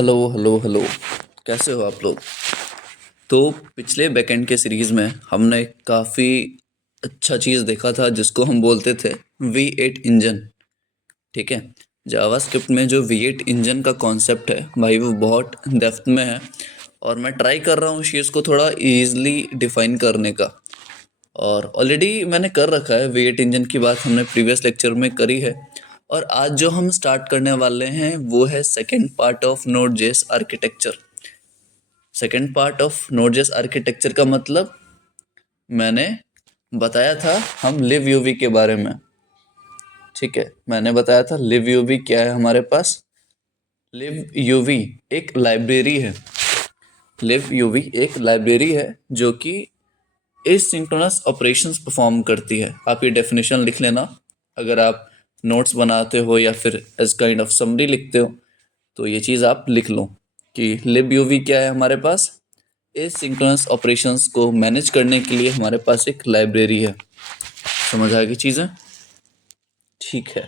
Hello hello hello. कैसे हो आप लोग? तो पिछले बैकएंड के सीरीज़ में हमने काफ़ी अच्छा चीज़ देखा था जिसको हम बोलते थे V8 इंजन। ठीक है। जावास्क्रिप्ट में जो V8 इंजन का कॉन्सेप्ट है भाई वो बहुत डेप्थ में है और मैं ट्राई कर रहा हूँ इस चीज़ को थोड़ा ईजिली डिफाइन करने का। और ऑलरेडी मैंने कर रखा है, V8 इंजन की बात हमने प्रीवियस लेक्चर में करी है। और आज जो हम स्टार्ट करने वाले हैं वो है second part of node JS architecture. Second part of node JS architecture का मतलब मैंने बताया था हम लिव यूवी के बारे में। ठीक है, मैंने बताया था लिव यूवी क्या है हमारे पास। लिव यूवी एक लाइब्रेरी है। लिव यूवी एक लाइब्रेरी है जो कि एसिंक्रोनस ऑपरेशंस परफॉर्म करती है। आप ये डेफिनेशन लिख लेना अगर आप नोट्स बनाते हो या फिर एज काइंड ऑफ समरी लिखते हो तो ये चीज़ आप लिख लो कि libUV क्या है हमारे पास। एसिंक्रोनस ऑपरेशंस को मैनेज करने के लिए हमारे पास एक लाइब्रेरी है। समझ आ गई चीज़ें? ठीक है,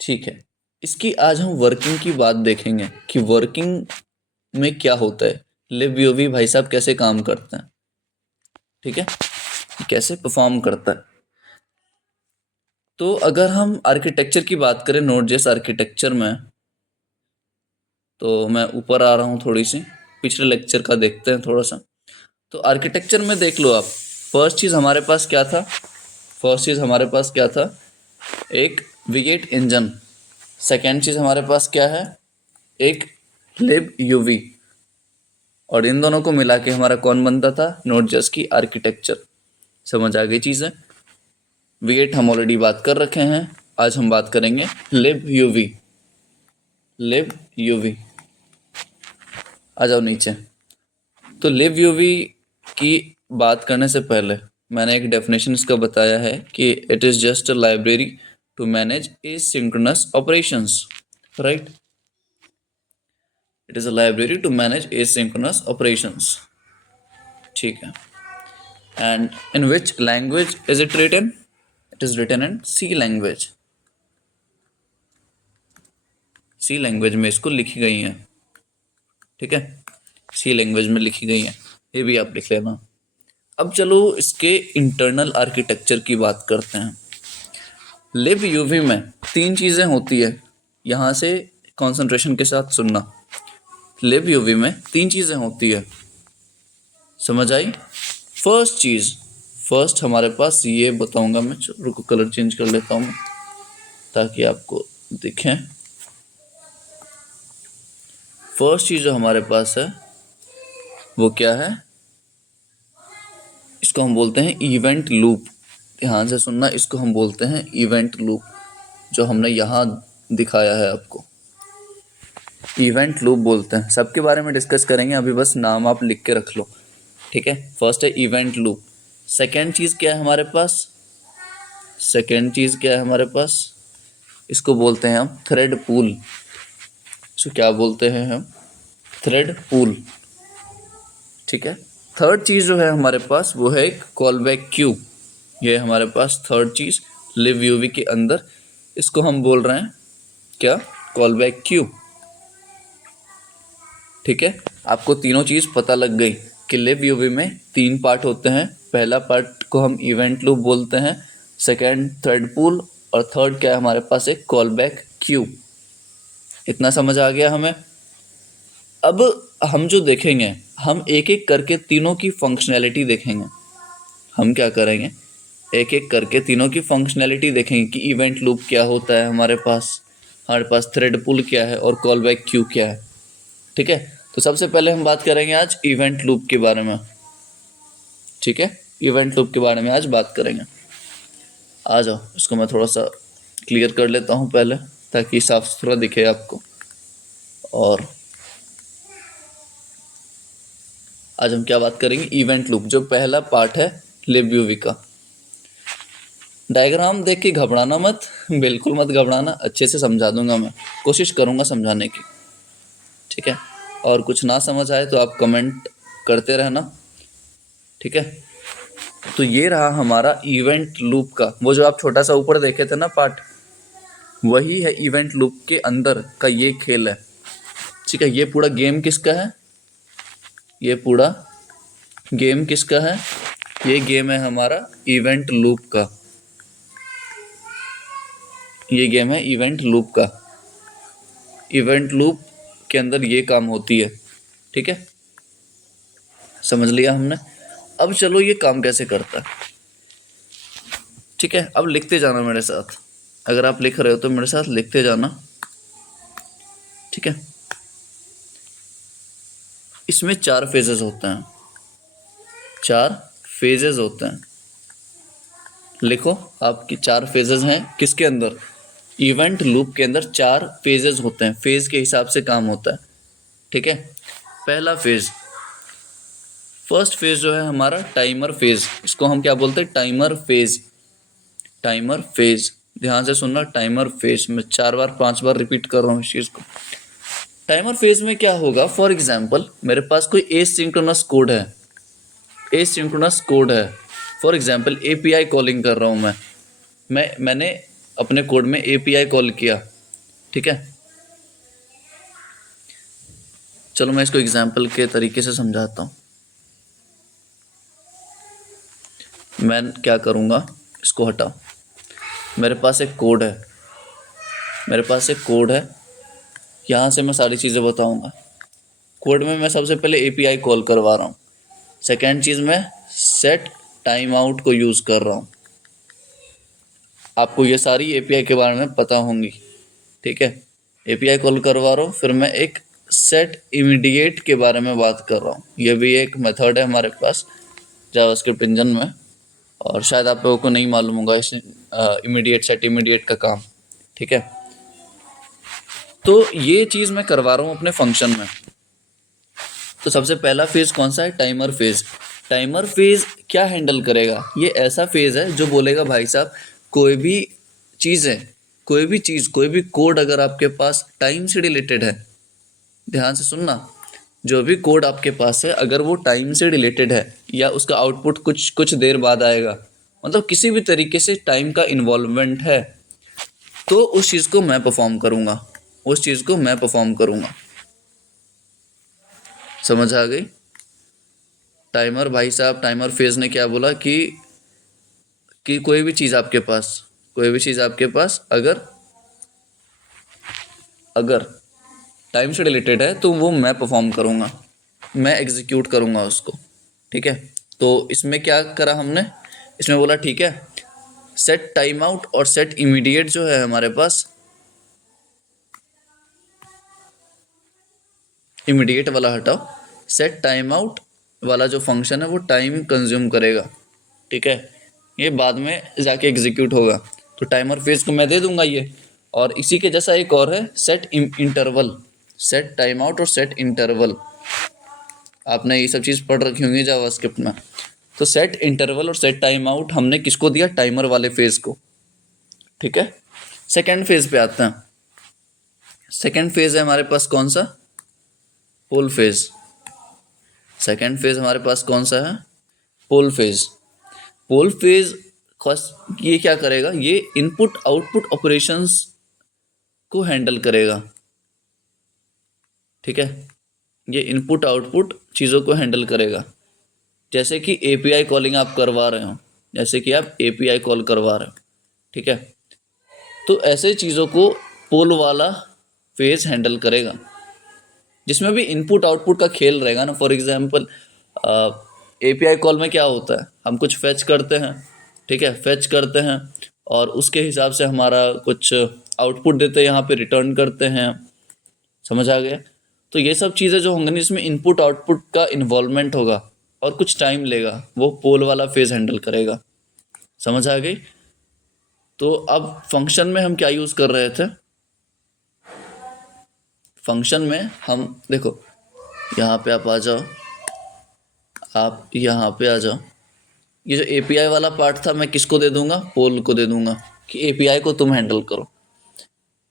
ठीक है। इसकी आज हम वर्किंग की बात देखेंगे कि वर्किंग में क्या होता है, libUV भाई साहब कैसे काम करते हैं। ठीक है, कैसे परफॉर्म करता है। तो अगर हम आर्किटेक्चर की बात करें नोड.जेएस आर्किटेक्चर में, तो मैं ऊपर आ रहा हूँ थोड़ी सी, पिछले लेक्चर का देखते हैं थोड़ा सा। तो आर्किटेक्चर में देख लो आप, फर्स्ट चीज़ हमारे पास क्या था? फर्स्ट चीज़ हमारे पास क्या था? एक V8 इंजन। सेकेंड चीज़ हमारे पास क्या है? एक libUV। और इन दोनों को मिला के हमारा कौन बनता था? नोड.जेएस की आर्किटेक्चर। समझ आ गई चीज़ें? V8 हम ऑलरेडी बात कर रखे हैं, आज हम बात करेंगे libUV। libUV आ जाओ नीचे। तो libUV की बात करने से पहले मैंने एक डेफिनेशन इसका बताया है कि it is just a library to manage asynchronous operations, right? It is a library to manage asynchronous operations. ठीक है। And in which language is it written? It is written in C language. C language में इसको लिखी गई हैं। ठीक है, सी language में लिखी गई हैं, ये भी आप लिख लेना। अब चलो इसके इंटरनल आर्किटेक्चर की बात करते हैं। libUV में तीन चीज़ें होती है, यहाँ से कंसंट्रेशन के साथ सुनना। libUV में तीन चीज़ें होती है, समझ आई? फर्स्ट चीज़, फर्स्ट हमारे पास ये बताऊंगा मैं, रुको कलर चेंज कर लेता हूँ ताकि आपको दिखें। फर्स्ट चीज़ जो हमारे पास है वो क्या है? इसको हम बोलते हैं इवेंट लूप। ध्यान से सुनना, इसको हम बोलते हैं इवेंट लूप, जो हमने यहाँ दिखाया है आपको। इवेंट लूप बोलते हैं, सबके बारे में डिस्कस करेंगे, अभी बस नाम आप लिख के रख लो। ठीक है, फर्स्ट है इवेंट लूप। सेकेंड चीज़ क्या है हमारे पास? सेकेंड चीज़ क्या है हमारे पास? इसको बोलते हैं हम थ्रेड पूल। इसको क्या बोलते हैं हम? Thread pool. ठीक है। थर्ड चीज़ जो है हमारे पास वो है एक कॉल बैक क्यू। ये हमारे पास थर्ड चीज़ libUV के अंदर, इसको हम बोल रहे हैं क्या? Call back Q. ठीक है, आपको तीनों चीज़ पता लग गई कि libUV में तीन पार्ट होते हैं। पहला पार्ट को हम इवेंट लूप बोलते हैं, सेकेंड थ्रेड पूल, और थर्ड क्या है हमारे पास? एक कॉल बैक क्यू। इतना समझ आ गया हमें? अब हम जो देखेंगे, हम एक एक करके तीनों की फंक्शनैलिटी देखेंगे। हम क्या करेंगे? एक एक करके तीनों की फंक्शनैलिटी देखेंगे कि इवेंट लूप क्या होता है हमारे पास थ्रेड पुल क्या है और कॉल बैक क्यू क्या है। ठीक है, तो सबसे पहले हम बात करेंगे आज इवेंट लूप के बारे में। ठीक है, इवेंट लूप के बारे में आज बात करेंगे। आ जाओ, इसको मैं थोड़ा सा क्लियर कर लेता हूँ पहले ताकि साफ सुथरा दिखे आपको। और आज हम क्या बात करेंगे? इवेंट लूप, जो पहला पार्ट है libUV का। डायग्राम देख के घबराना मत, बिल्कुल मत घबराना, अच्छे से समझा दूंगा मैं, कोशिश करूंगा समझाने की। ठीक है, और कुछ ना समझ आए तो आप कमेंट करते रहना। ठीक है, तो ये रहा हमारा इवेंट लूप का, वो जो आप छोटा सा ऊपर देखे थे ना पार्ट, वही है इवेंट लूप के अंदर का ये खेल है। ठीक है, ये पूरा गेम किसका है, ये पूरा गेम किसका है, ये गेम है हमारा इवेंट लूप का, ये गेम है इवेंट लूप का। इवेंट लूप के अंदर ये काम होती है, ठीक है, समझ लिया हमने। अब चलो ये काम कैसे करता है, ठीक है। अब लिखते जाना मेरे साथ, अगर आप लिख रहे हो तो मेरे साथ लिखते जाना, ठीक है। इसमें 4 फेजेस होते हैं, 4 फेजेस होते हैं, लिखो आपकी 4 फेजेस हैं किसके अंदर, इवेंट लूप के अंदर 4 फेजेस होते हैं, फेज के हिसाब से काम होता है, ठीक है। पहला फेज, फर्स्ट फेज जो है हमारा टाइमर फेज, इसको हम क्या बोलते हैं, टाइमर फेज, टाइमर फेज, ध्यान से सुनना, टाइमर फेज, मैं 4 बार 5 बार रिपीट कर रहा हूँ इस चीज को। टाइमर फेज में क्या होगा, फॉर एग्जाम्पल मेरे पास कोई एसिंक्रोनस कोड है, एसिंक्रोनस कोड है, फॉर एग्जाम्पल एपीआई कॉलिंग कर रहा हूँ मैंने अपने कोड में एपीआई कॉल किया, ठीक है। चलो मैं इसको एग्जाम्पल के तरीके से समझाता हूँ। मैं क्या करूँगा, इसको हटाओ, मेरे पास एक कोड है, मेरे पास एक कोड है, यहाँ से मैं सारी चीज़ें बताऊँगा। कोड में मैं सबसे पहले एपीआई कॉल करवा रहा हूँ, सेकेंड चीज़ मैं सेट टाइम आउट को यूज़ कर रहा हूँ, आपको ये सारी एपीआई के बारे में पता होंगी, ठीक है। एपीआई कॉल करवा रहा हूँ, फिर मैं एक सेट इमीडिएट के बारे में बात कर रहा हूँ, ये भी एक मेथड है हमारे पास जावास्क्रिप्ट इंजन में, और शायद आप लोगों को नहीं मालूम होगा इस इमीडिएट, सेट इमीडिएट का काम, ठीक है। तो ये चीज़ मैं करवा रहा हूँ अपने फंक्शन में। तो सबसे पहला फेज कौन सा है, टाइमर फेज। टाइमर फेज क्या हैंडल करेगा, ये ऐसा फेज है जो बोलेगा भाई साहब कोई भी चीज़ है, कोई भी चीज़, कोई भी कोड अगर आपके पास टाइम से रिलेटेड है, ध्यान से सुनना, जो भी कोड आपके पास है अगर वो टाइम से रिलेटेड है या उसका आउटपुट कुछ देर बाद आएगा, मतलब किसी भी तरीके से टाइम का इन्वॉल्वमेंट है, तो उस चीज़ को मैं परफॉर्म करूँगा, उस चीज़ को मैं परफॉर्म करूँगा। समझ आ गई। टाइमर भाई साहब, टाइमर फेज ने क्या बोला कि कोई भी चीज़ आपके पास, कोई भी चीज़ आपके पास अगर अगर टाइम से रिलेटेड है तो वो मैं परफॉर्म करूँगा, मैं एग्जीक्यूट करूँगा उसको, ठीक है। तो इसमें क्या करा हमने, इसमें बोला ठीक है, सेट टाइम आउट और सेट इमीडिएट जो है हमारे पास, इमीडिएट वाला हटाओ, सेट टाइम आउट वाला जो फंक्शन है वो टाइम कंज्यूम करेगा, ठीक है, ये बाद में जाके एग्जीक्यूट होगा। तो टाइमर फेज को मैं दे दूंगा ये, और इसी के जैसा एक और है set interval, set time out और सेट इंटरवल, आपने ये सब चीज़ पढ़ रखी होंगी जावास्क्रिप्ट में। तो सेट इंटरवल और सेट टाइम आउट हमने किसको दिया, टाइमर वाले फेज को, ठीक है। सेकेंड फेज पे आते हैं। सेकेंड फेज है हमारे पास कौन सा, पोल फेज। सेकेंड फेज हमारे पास कौन सा है, पोल फेज। पोल फेज ये क्या करेगा, ये इनपुट आउटपुट ऑपरेशंस को हैंडल करेगा, ठीक है, ये इनपुट आउटपुट चीज़ों को हैंडल करेगा। जैसे कि एपीआई कॉलिंग आप करवा रहे हो, जैसे कि आप एपीआई कॉल करवा रहे हो, ठीक है, तो ऐसे चीज़ों को पोल वाला फेज हैंडल करेगा, जिसमें भी इनपुट आउटपुट का खेल रहेगा ना। फॉर एग्जांपल एपीआई कॉल में क्या होता है, हम कुछ फेच करते हैं, ठीक है, फेच करते हैं और उसके हिसाब से हमारा कुछ आउटपुट देते हैं, यहाँ पे रिटर्न करते हैं, समझ आ गया। तो ये सब चीज़ें जो होंगी इसमें इनपुट आउटपुट का इन्वॉल्वमेंट होगा और कुछ टाइम लेगा, वो पोल वाला फेज हैंडल करेगा, समझ आ गई। तो अब फंक्शन में हम क्या यूज़ कर रहे थे, फंक्शन में हम देखो, यहाँ पे आप आ जाओ, आप यहाँ पे आ जाओ, ये जो एपीआई वाला पार्ट था मैं किसको दे दूंगा, पोल को दे दूंगा कि एपीआई को तुम हैंडल करो।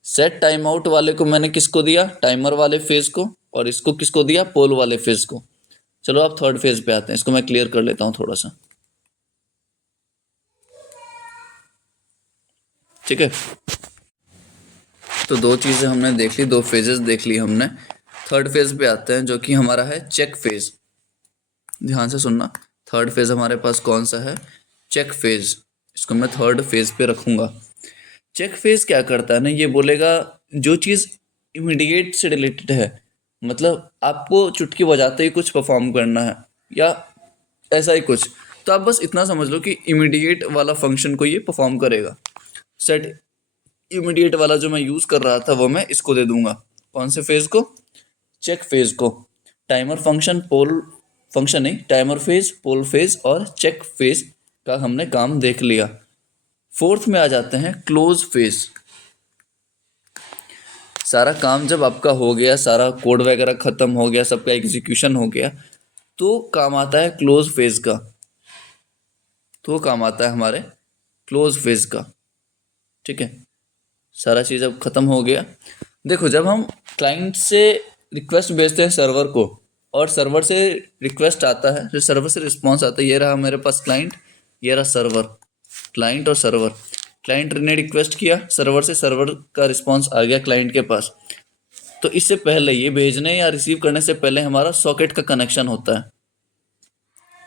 सेट टाइम आउट वाले को मैंने किसको दिया, टाइमर वाले फेज को, और इसको किसको दिया, पोल वाले फेज को। चलो आप थर्ड फेज पे आते हैं, इसको मैं क्लियर कर लेता हूँ थोड़ा सा, ठीक है। तो 2 चीज़ें हमने देख ली, 2 फेजेस देख ली हमने। थर्ड फेज पे आते हैं जो कि हमारा है चेक फेज। ध्यान से सुनना, थर्ड फेज हमारे पास कौन सा है? Check phase. इसको मैं थर्ड फेज पे रखूंगा। चेक फेज क्या करता है ना, ये बोलेगा जो चीज़ इमीडिएट से रिलेटेड है, मतलब आपको चुटकी बजाते ही कुछ परफॉर्म करना है या ऐसा ही कुछ, तो आप बस इतना समझ लो कि इमीडिएट वाला फंक्शन को ये परफॉर्म करेगा। सेट इमीडिएट वाला जो मैं यूज़ कर रहा था वो मैं इसको दे दूंगा। कौन से फेज को? चेक फेज को। टाइमर फंक्शन, पोल फंक्शन नहीं, टाइमर फेज, पोल फेज और चेक फेज का हमने काम देख लिया। फोर्थ में आ जाते हैं क्लोज फेज। सारा काम जब आपका हो गया, सारा कोड वगैरह खत्म हो गया, सबका एग्जीक्यूशन हो गया, तो काम आता है क्लोज फेज का। तो काम आता है हमारे क्लोज फेज का। ठीक है, सारा चीज़ अब खत्म हो गया। देखो, जब हम क्लाइंट से रिक्वेस्ट भेजते हैं सर्वर को, और सर्वर से रिक्वेस्ट आता है, जो सर्वर से रिस्पॉन्स आता है, ये रहा मेरे पास क्लाइंट, ये रहा सर्वर। क्लाइंट और सर्वर, क्लाइंट ने रिक्वेस्ट किया सर्वर से, सर्वर का रिस्पॉन्स आ गया क्लाइंट के पास। तो इससे पहले, ये भेजने या रिसीव करने से पहले हमारा सॉकेट का कनेक्शन होता है।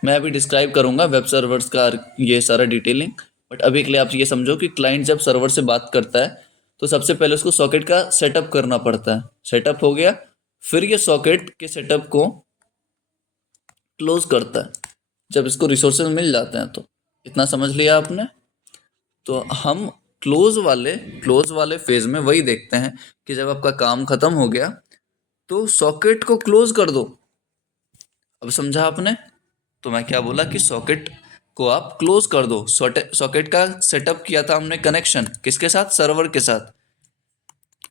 मैं अभी डिस्क्राइब करूंगा वेब सर्वर्स का ये सारा डिटेलिंग, बट अभी के लिए आप ये समझो कि क्लाइंट जब सर्वर से बात करता है तो सबसे पहले उसको सॉकेट का सेटअप करना पड़ता है। सेटअप हो गया, फिर ये सॉकेट के सेटअप को क्लोज करता है जब इसको रिसोर्सेज मिल जाते हैं। तो इतना समझ लिया आपने? तो हम क्लोज वाले फेज में वही देखते हैं कि जब आपका काम खत्म हो गया तो सॉकेट को क्लोज कर दो। अब समझा आपने? तो मैं क्या बोला कि सॉकेट को आप क्लोज कर दो। सॉकेट का सेटअप किया था हमने कनेक्शन किसके साथ? सर्वर के साथ।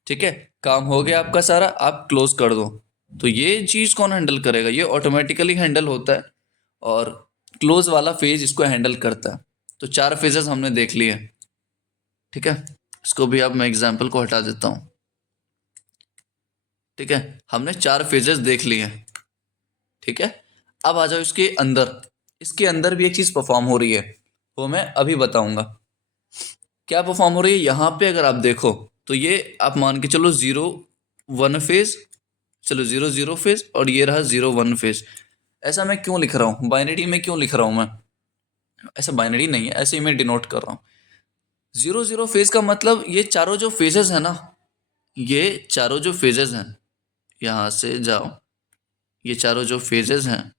ठीक है, काम हो गया आपका सारा, आप क्लोज कर दो। तो ये चीज कौन हैंडल करेगा? ये ऑटोमेटिकली हैंडल होता है, और क्लोज वाला फेज इसको हैंडल करता है। तो 4 फेजेस हमने देख लिए। ठीक है, इसको भी अब मैं एग्जाम्पल को हटा देता हूँ। ठीक है, हमने 4 फेजेस देख लिए। ठीक है, अब आ जाओ इसके अंदर। इसके अंदर भी एक चीज परफॉर्म हो रही है, वो मैं अभी बताऊंगा। क्या परफॉर्म हो रही है यहाँ पे? अगर आप देखो तो ये आप मान के चलो 0 1 फेज, चलो 0 0 फेज, और ये रहा 0 1 फेज। ऐसा मैं क्यों लिख रहा हूँ? बाइनरी में क्यों लिख रहा हूँ मैं? ऐसा बाइनरी नहीं है, ऐसे ही मैं डिनोट कर रहा हूँ। 0 0 फेज का मतलब ये चारों जो फेजेस है ना, ये चारों जो फेजेस हैं, यहाँ से जाओ, ये चारों जो फेजेस हैं,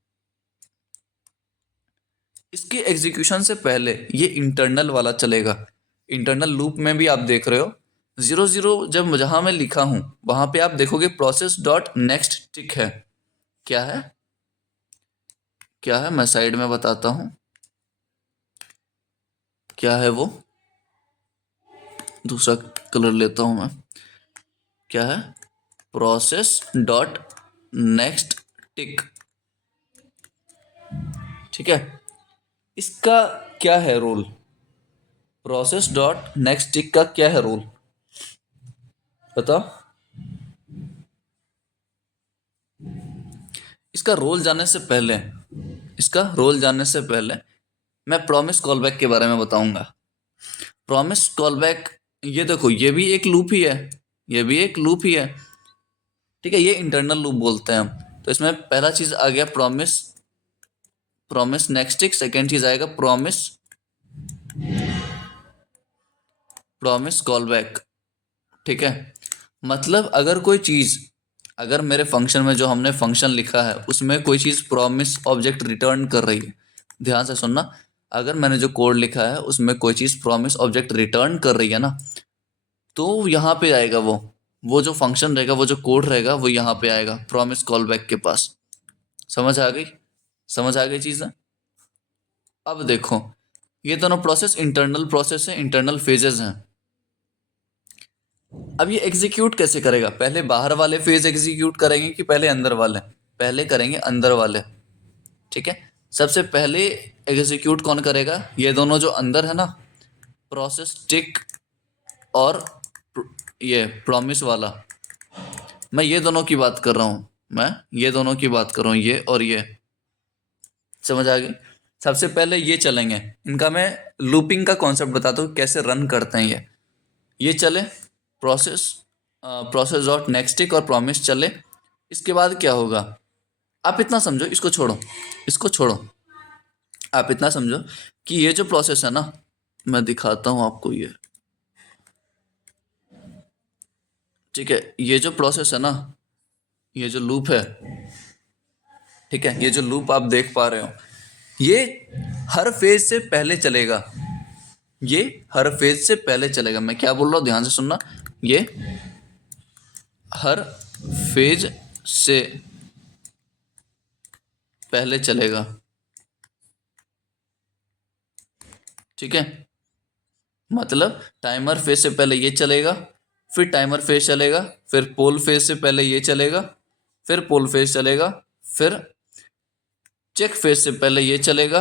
इसके एग्जीक्यूशन से पहले ये इंटरनल वाला चलेगा। इंटरनल लूप में भी आप देख रहे हो 0 0, जब जहां मैं लिखा हूं वहां पे आप देखोगे प्रोसेस डॉट नेक्स्ट टिक है। क्या है? क्या है? मैं साइड में बताता हूं क्या है वो। दूसरा कलर लेता हूं मैं। क्या है? Process dot next tick. ठीक है, इसका क्या है role? Process dot next tick का क्या है रोल, बताओ? इसका रोल जानने से पहले, इसका रोल जानने से पहले मैं प्रॉमिस कॉलबैक के बारे में बताऊंगा। प्रॉमिस कॉलबैक, ये देखो, ये भी एक लूप ही है, ये भी एक लूप ही है। ठीक है, ये इंटरनल लूप बोलते हैं हम। तो इसमें पहला चीज आ गया promise, promise next tick. Second चीज आएगा प्रॉमिस, प्रॉमिस कॉलबैक। ठीक है, मतलब अगर कोई चीज, अगर मेरे फंक्शन में जो हमने फंक्शन लिखा है उसमें कोई चीज प्रॉमिस ऑब्जेक्ट रिटर्न कर रही है, ध्यान से सुनना, अगर मैंने जो कोड लिखा है उसमें कोई चीज प्रॉमिस ऑब्जेक्ट रिटर्न कर रही है ना, तो यहाँ पे आएगा वो जो फंक्शन रहेगा, वो जो कोड रहेगा, वो यहाँ पे आएगा प्रॉमिस कॉलबैक के पास। समझ आ गई? समझ आ गई चीज़ है? अब देखो, ये दोनों प्रोसेस इंटरनल प्रोसेस है, इंटरनल फेजेस हैं। अब ये एग्जीक्यूट कैसे करेगा? पहले बाहर वाले फेज एग्जीक्यूट करेंगे कि पहले अंदर वाले? पहले करेंगे अंदर वाले। ठीक है, सबसे पहले एग्जीक्यूट कौन करेगा? ये दोनों जो अंदर है ना, प्रोसेस टिक और ये प्रॉमिस वाला, मैं ये दोनों की बात कर रहा हूँ, मैं ये दोनों की बात कर रहा हूँ, ये और ये। समझ आ गई? सबसे पहले ये चलेंगे, इनका मैं लूपिंग का कॉन्सेप्ट बताता हूँ कैसे रन करते हैं ये चले, प्रोसेस प्रोसेस डॉट नेक्स्ट टिक और प्रॉमिस चले, इसके बाद क्या होगा, आप इतना समझो, इसको छोड़ो, इसको छोड़ो, आप इतना समझो कि ये जो प्रोसेस है ना, मैं दिखाता हूँ आपको ये, ठीक है, ये जो प्रोसेस है ना, ये जो लूप है, ठीक है, ये जो लूप आप देख पा रहे हो, ये हर फेज से पहले चलेगा, ये हर फेज से पहले चलेगा। मैं क्या बोल रहा हूँ, ध्यान से सुनना, ये हर फेज से पहले चलेगा, ठीक है, मतलब टाइमर फेज से पहले ये चलेगा, फिर टाइमर फेज चलेगा, फिर पोल फेज से पहले ये चलेगा, फिर पोल फेज चलेगा, फिर चेक फेज से पहले ये चलेगा,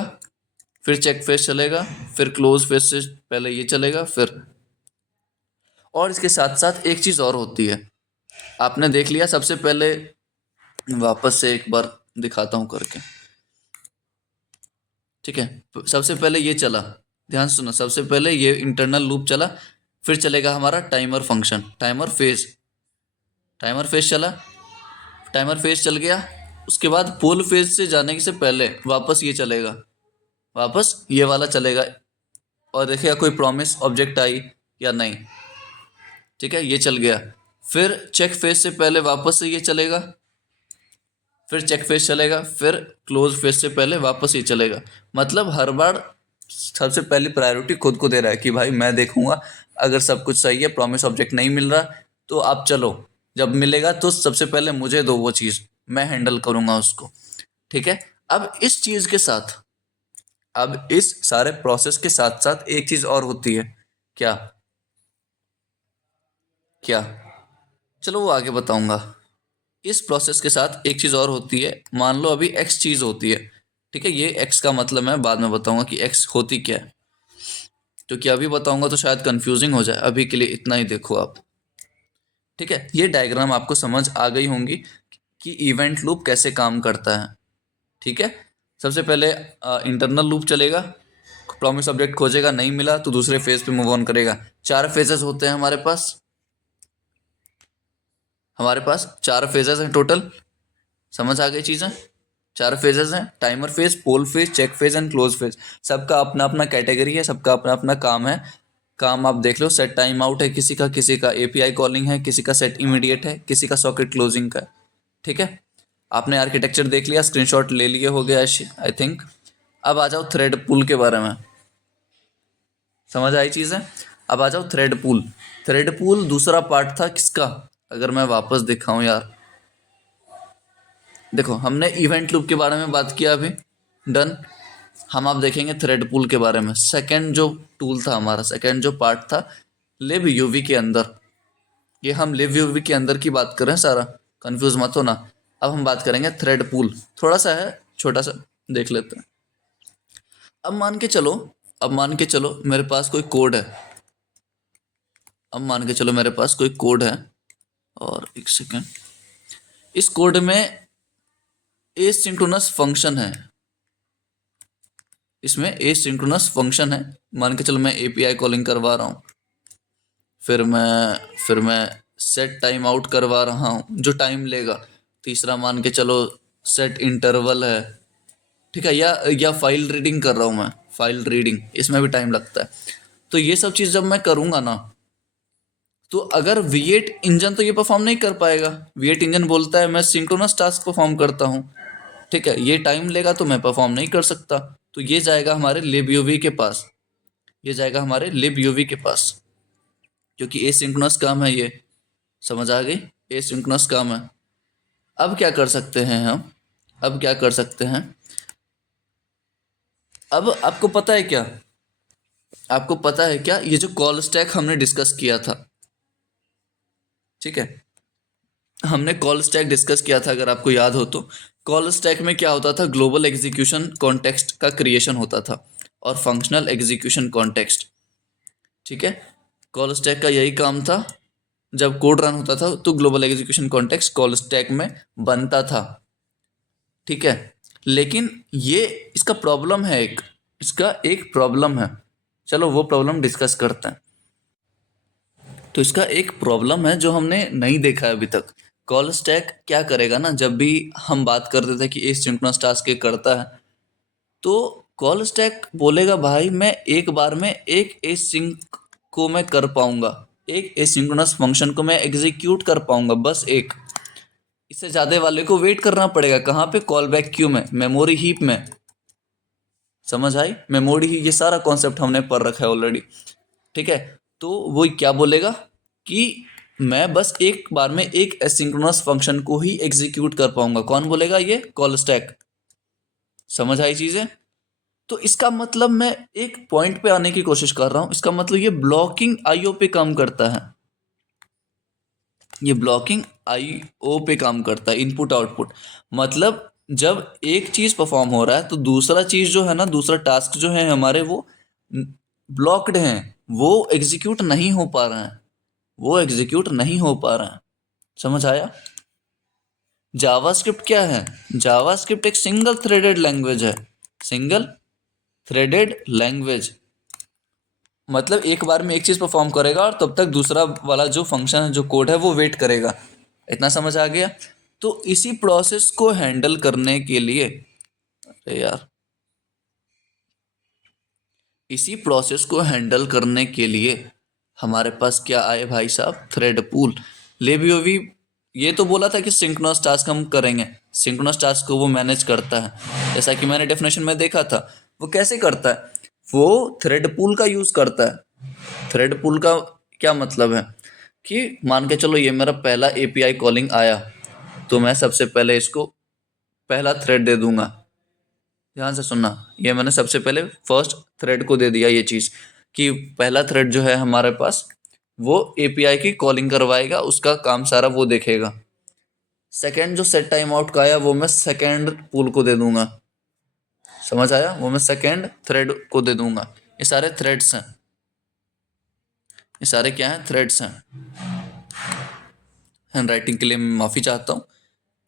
फिर चेक फेज चलेगा, फिर क्लोज फेज से पहले ये चलेगा, फिर, और इसके साथ साथ एक चीज़ और होती है, आपने देख लिया, सबसे पहले वापस से एक बार दिखाता हूँ करके, ठीक है, सबसे पहले ये चला, ध्यान से सुनो, सबसे पहले ये इंटरनल लूप चला, फिर चलेगा हमारा timer function, timer phase, timer phase चला, टाइमर फेज चल गया, उसके बाद पोल फेज से जाने से पहले वापस ये चलेगा, वापस ये वाला चलेगा, और देखिएगा कोई प्रॉमिस ऑब्जेक्ट आई या नहीं, ठीक है, ये चल गया, फिर चेक फेज से पहले वापस से ये चलेगा, फिर चेक फेज चलेगा, फिर क्लोज फेज से पहले वापस ये चलेगा, मतलब हर बार सबसे पहली प्रायोरिटी खुद को दे रहा है कि भाई मैं देखूंगा, अगर सब कुछ सही है, प्रॉमिस ऑब्जेक्ट नहीं मिल रहा, तो आप चलो, जब मिलेगा तो सबसे पहले मुझे दो वो चीज़, मैं हैंडल करूंगा उसको, ठीक है। अब इस चीज़ के साथ, अब इस सारे प्रोसेस के साथ साथ एक चीज़ और होती है, क्या, क्या, चलो वो आगे बताऊंगा। इस प्रोसेस के साथ एक चीज़ और होती है, मान लो अभी एक्स चीज़ होती है, ठीक है, ये एक्स का मतलब मैं बाद में बताऊंगा कि एक्स होती क्या है, क्योंकि अभी बताऊंगा तो शायद कंफ्यूजिंग हो जाए, अभी के लिए इतना ही देखो आप, ठीक है, ये डायग्राम आपको समझ आ गई होंगी कि इवेंट लूप कैसे काम करता है, ठीक है। सबसे पहले इंटरनल लूप चलेगा, प्रॉमिस ऑब्जेक्ट खोजेगा, नहीं मिला तो दूसरे फेज पे मूव ऑन करेगा, चार फेजेस होते हैं हमारे पास, हमारे पास चार फेजेस हैं टोटल, समझ आ गई चीज़ें, चार फेजेस हैं, timer phase, poll phase, check phase and close phase, सबका अपना अपना कैटेगरी है, सबका अपना अपना काम है, काम आप देख लो, सेट टाइम आउट है किसी का एपीआई कॉलिंग है, किसी का सेट इमीडिएट है, किसी का सॉकेट क्लोजिंग का है, ठीक है। आपने आर्किटेक्चर देख लिया, स्क्रीनशॉट ले लिए हो गया आई थिंक। अब आ जाओ थ्रेड पूल के बारे में, समझ आई चीज़ें, अब आ जाओ थ्रेड पूल। थ्रेड पूल दूसरा पार्ट था किसका, अगर मैं वापस दिखाऊं यार, देखो हमने इवेंट लूप के बारे में बात किया अभी, डन, हम आप देखेंगे थ्रेड पूल के बारे में, सेकंड जो टूल था हमारा, सेकंड जो पार्ट था लिब यूवी के अंदर, ये हम लिव यूवी के अंदर की बात कर रहे हैं सारा, कंफ्यूज मत हो ना। अब हम बात करेंगे थ्रेड पूल, थोड़ा सा है छोटा सा, देख लेते हैं। अब मान के चलो, अब मान के चलो मेरे पास कोई कोड है, अब मान के चलो मेरे पास कोई कोड है, और एक सेकेंड, इस कोड में एसिंक्रोनस फंक्शन है, इसमें एसिंक्रोनस फंक्शन है, मान के चलो मैं एपीआई कॉलिंग करवा रहा हूँ, फिर मैं सेट टाइम आउट करवा रहा हूँ जो टाइम लेगा, तीसरा मान के चलो सेट इंटरवल है, ठीक है, या फाइल रीडिंग कर रहा हूँ मैं, फाइल रीडिंग, इसमें भी टाइम लगता है, तो ये सब चीज़ जब मैं करूँगा ना, तो अगर V8 इंजन तो ये परफॉर्म नहीं कर पाएगा, V8 इंजन बोलता है मैं सिंक्रोनस टास्क परफॉर्म करता हूँ, ठीक है, ये टाइम लेगा तो मैं परफॉर्म नहीं कर सकता, तो ये जाएगा हमारे libUV के पास, ये जाएगा हमारे libUV के पास, क्योंकि एसिंक्रोनस काम है ये, समझ आ गई, एसिंक्रोनस काम है। अब क्या कर सकते हैं हम, अब क्या कर सकते हैं, अब आपको पता है क्या, आपको पता है क्या, ये जो कॉल स्टैक हमने डिस्कस किया था, ठीक है, हमने कॉल स्टैक डिस्कस किया था, अगर आपको याद हो तो, कॉल स्टैक में क्या होता था, ग्लोबल एग्जीक्यूशन कॉन्टेक्स्ट का क्रिएशन होता था, और फंक्शनल एग्जीक्यूशन कॉन्टेक्स्ट, ठीक है, कॉल स्टैक का यही काम था, जब कोड रन होता था तो global execution context call stack में बनता था, ठीक है, लेकिन ये इसका प्रॉब्लम है एक, इसका एक प्रॉब्लम है, चलो वो प्रॉब्लम डिस्कस करते हैं। तो इसका एक प्रॉब्लम है जो हमने नहीं देखा है अभी तक, कॉल स्टैक क्या करेगा ना, जब भी हम बात करते थे कि एसिंक्रोनस टास्क ये करता है, तो कॉल स्टैक बोलेगा भाई मैं एक बार में एक एसिंक को मैं कर पाऊंगा, एक एसिंक्रोनस फंक्शन को मैं एग्जीक्यूट कर पाऊंगा, बस एक। इससे ज्यादा वाले को वेट करना पड़ेगा, कहाँ पे, कॉल बैक क्यू में, मेमोरी हीप में। समझ आई? मेमोरी ही, ये सारा कॉन्सेप्ट हमने पढ़ रखा है ऑलरेडी। ठीक है, तो वो क्या बोलेगा कि मैं बस एक बार में एक एसिंक्रोनस फंक्शन को ही एग्जीक्यूट कर पाऊंगा। कौन बोलेगा? ये कॉल स्टैक। समझ आई चीजें? तो इसका मतलब मैं एक पॉइंट पे आने की कोशिश कर रहा हूं, इसका मतलब ये ब्लॉकिंग आईओ पे काम करता है। ये ब्लॉकिंग आईओ पे काम करता है, इनपुट आउटपुट। मतलब जब एक चीज परफॉर्म हो रहा है तो दूसरा चीज जो है ना, दूसरा टास्क जो है हमारे, वो ब्लॉक्ड हैं, वो एग्जीक्यूट नहीं हो पा रहे हैं, वो एग्जीक्यूट नहीं हो पा रहे हैं। समझ आया? जावास्क्रिप्ट क्या है? जावास्क्रिप्ट एक सिंगल थ्रेडेड लैंग्वेज है, सिंगल थ्रेडेड लैंग्वेज। मतलब एक बार में एक चीज परफॉर्म करेगा और तब तक दूसरा वाला जो फंक्शन है, जो कोड है, वो वेट करेगा। इतना समझ आ गया? तो इसी प्रोसेस को हैंडल करने के लिए, अरे यार, इसी प्रोसेस को हैंडल करने के लिए हमारे पास क्या आए भाई साहब? Thread pool. लेबियोवी ये तो बोला था कि सिंक्रोनस टास्क हम करेंगे, सिंक्रोनस टास्क को वो मैनेज करता है, जैसा कि मैंने डेफिनेशन में देखा था। वो कैसे करता है? वो थ्रेड पूल का यूज करता है। थ्रेड पूल का क्या मतलब है कि मान के चलो ये मेरा पहला एपीआई कॉलिंग आया, तो मैं सबसे पहले इसको पहला थ्रेड दे दूंगा। ध्यान से सुनना, ये मैंने सबसे पहले फर्स्ट थ्रेड को दे दिया ये चीज, कि पहला थ्रेड जो है हमारे पास, वो एपीआई की कॉलिंग करवाएगा, उसका काम सारा वो देखेगा। सेकंड जो सेट टाइम आउट का आया, वो मैं सेकंड पूल को दे दूंगा। समझ आया? वो मैं सेकंड थ्रेड को दे दूंगा। ये सारे थ्रेड्स हैं, ये सारे क्या हैं? थ्रेड्स हैं। हैंड राइटिंग के लिए मैं माफी चाहता हूँ,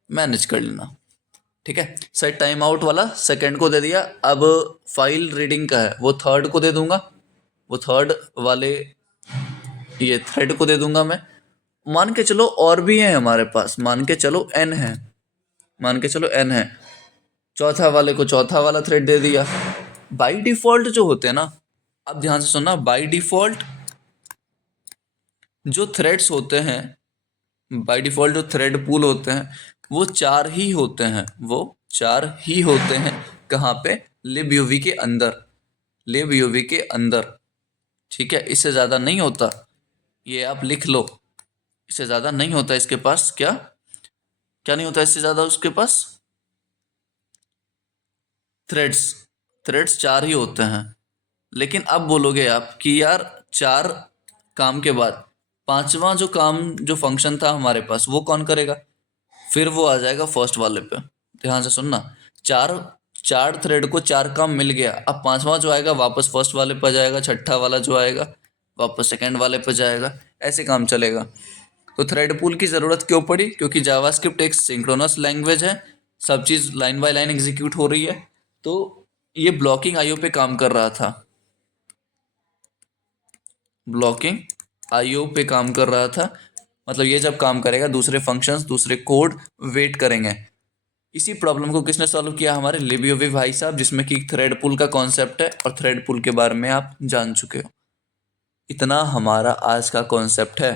मैनेज कर लेना। ठीक है, सेट टाइम आउट वाला सेकंड को दे दिया। अब फाइल रीडिंग का है, वो थर्ड को दे दूंगा, वो थर्ड वाले ये थ्रेड को दे दूंगा मैं। मान के चलो और भी है हमारे पास, मान के चलो एन है, मान के चलो एन है, चौथा वाले को चौथा वाला थ्रेड दे दिया। बाय डिफॉल्ट जो होते हैं ना, अब ध्यान से सुनना, बाय डिफॉल्ट जो थ्रेड्स होते हैं, बाय डिफॉल्ट जो थ्रेड पूल होते हैं, वो चार ही होते हैं, वो चार ही होते हैं। कहाँ पे? libUV के अंदर, libUV के अंदर। ठीक है, इससे ज्यादा नहीं होता, ये आप लिख लो, इससे ज्यादा नहीं होता इसके पास। क्या क्या नहीं होता इससे ज्यादा उसके पास? थ्रेड्स, थ्रेड्स चार ही होते हैं। लेकिन अब बोलोगे आप कि यार चार काम के बाद पांचवा जो काम, जो फंक्शन था हमारे पास, वो कौन करेगा? फिर वो आ जाएगा फर्स्ट वाले पे। ध्यान से सुनना, चार चार थ्रेड को चार काम मिल गया, अब पांचवा जो आएगा वापस फर्स्ट वाले पर जाएगा, छठा वाला जो आएगा वापस सेकंड वाले पर जाएगा, ऐसे काम चलेगा। तो थ्रेड पूल की ज़रूरत क्यों पड़ी? क्योंकि जावास्क्रिप्ट एक सिंक्रोनस लैंग्वेज है, सब चीज़ लाइन बाय लाइन एग्जीक्यूट हो रही है, तो ये ब्लॉकिंग आईओ पे काम कर रहा था, ब्लॉकिंग आईओ पे काम कर रहा था। मतलब ये जब काम करेगा, दूसरे फंक्शंस, दूसरे कोड वेट करेंगे। इसी प्रॉब्लम को किसने सॉल्व किया? हमारे लिबियोवी भाई साहब, जिसमें कि थ्रेड पूल का कॉन्सेप्ट है, और थ्रेड पूल के बारे में आप जान चुके हो। इतना हमारा आज का कॉन्सेप्ट है।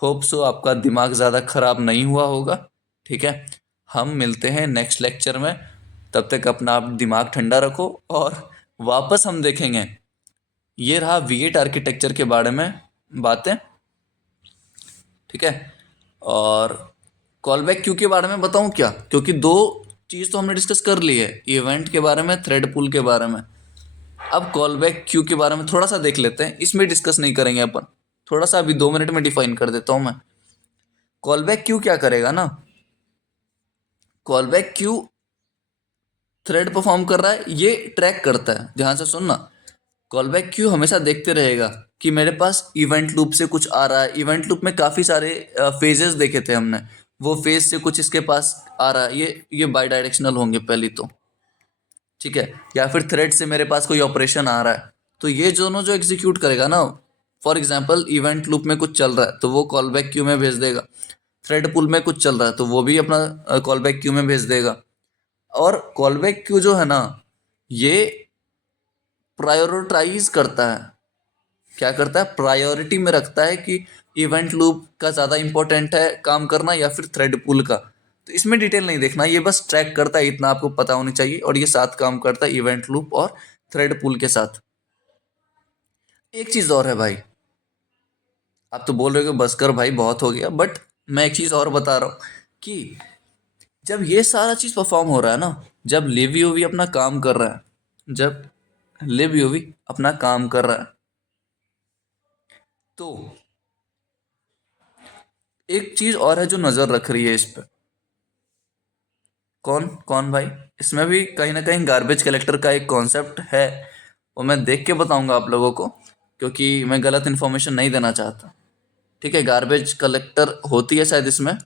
होप सो आपका दिमाग ज़्यादा खराब नहीं हुआ होगा। ठीक है, हम मिलते हैं नेक्स्ट लेक्चर में, तब तक अपना आप दिमाग ठंडा रखो, और वापस हम देखेंगे। ये रहा V8 आर्किटेक्चर के बारे में बातें। ठीक है, और कॉल बैक क्यू के बारे में बताऊं क्या? क्योंकि दो चीज़ तो हमने डिस्कस कर ली है, इवेंट के बारे में, थ्रेड पूल के बारे में। अब कॉल बैक क्यू के बारे में थोड़ा सा देख लेते हैं, इसमें डिस्कस नहीं करेंगे अपन, थोड़ा सा अभी 2 मिनट में डिफाइन कर देता हूं मैं। कॉल बैक क्यू क्या करेगा ना, call back cube root perform कर रहा है, ये ट्रैक करता है। ध्यान से सुनना, कॉल बैक क्यू हमेशा देखते रहेगा कि मेरे पास इवेंट लूप से कुछ आ रहा है। इवेंट लूप में काफ़ी सारे फेजेस देखे थे हमने, वो फेज से कुछ इसके पास आ रहा है, ये बाई डायरेक्शनल होंगे पहली तो। ठीक है, या फिर थ्रेड से मेरे पास कोई ऑपरेशन आ रहा है, तो ये दोनों जो एग्जीक्यूट करेगा ना, फॉर एग्जांपल इवेंट लूप में कुछ चल रहा है, तो वो कॉल बैक क्यू में भेज देगा। थ्रेड पूल में कुछ चल रहा है तो वो भी अपना कॉल बैक क्यू में भेज देगा। और कॉल बैक क्यू जो है ना, ये प्रायोरिटाइज करता है, क्या करता है, प्रायोरिटी में रखता है कि इवेंट लूप का ज़्यादा इंपॉर्टेंट है काम करना या फिर थ्रेड पूल का। तो इसमें डिटेल नहीं देखना, ये बस ट्रैक करता है, इतना आपको पता होनी चाहिए। और ये साथ काम करता है इवेंट लूप और थ्रेड पूल के साथ। एक चीज़ और है भाई, आप तो बोल रहे हो कि बस कर भाई बहुत हो गया, बट मैं एक चीज़ और बता रहा हूँ कि जब ये सारा चीज़ परफॉर्म हो रहा है ना, जब लिव यूवी अपना काम कर रहा है, जब लिव यूवी अपना काम कर रहा है, तो एक चीज और है जो नजर रख रही है इस पे। कौन कौन भाई? इसमें भी कहीं ना कहीं गार्बेज कलेक्टर का एक कॉन्सेप्ट है, वो मैं देख के बताऊंगा आप लोगों को, क्योंकि मैं गलत इन्फॉर्मेशन नहीं देना चाहता। ठीक है, गार्बेज कलेक्टर होती है शायद इसमें,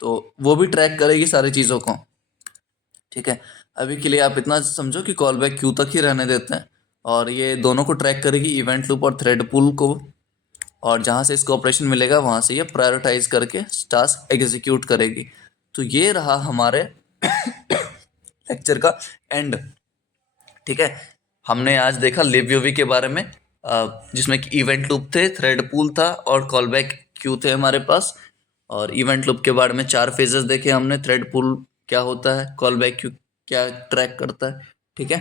तो वो भी ट्रैक करेगी सारी चीज़ों को। ठीक है, अभी के लिए आप इतना समझो कि कॉल बैक क्यू तक ही रहने देते हैं, और ये दोनों को ट्रैक करेगी, इवेंट लूप और थ्रेड पूल को। और जहाँ से इसको ऑपरेशन मिलेगा वहाँ से ये प्रायोरिटाइज करके टास्क एग्जीक्यूट करेगी। तो ये रहा हमारे लेक्चर का एंड। ठीक है, हमने आज देखा लिव के बारे में, जिसमें कि इवेंट लूप थे, थ्रेड पूल था और कॉल बैक क्यू थे हमारे पास। और इवेंट लूप के बारे में 4 फेजेस देखे हमने, थ्रेड पूल क्या होता है, कॉल बैक क्यू क्या ट्रैक करता है। ठीक है,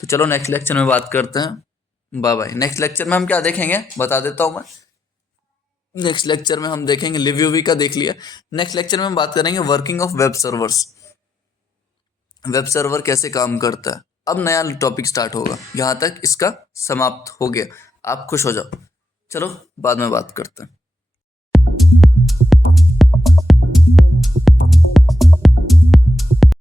तो चलो नेक्स्ट लेक्चर में बात करते हैं। Bye bye. नेक्स्ट लेक्चर में हम क्या देखेंगे बता देता हूँ मैं। नेक्स्ट लेक्चर में हम देखेंगे लिव यूवी का देख लिया। नेक्स्ट लेक्चर में हम बात करेंगे working of web servers, web server कैसे काम करता है। अब नया टॉपिक स्टार्ट होगा, यहाँ तक इसका समाप्त हो गया, आप खुश हो जाओ। चलो बाद में बात करते हैं।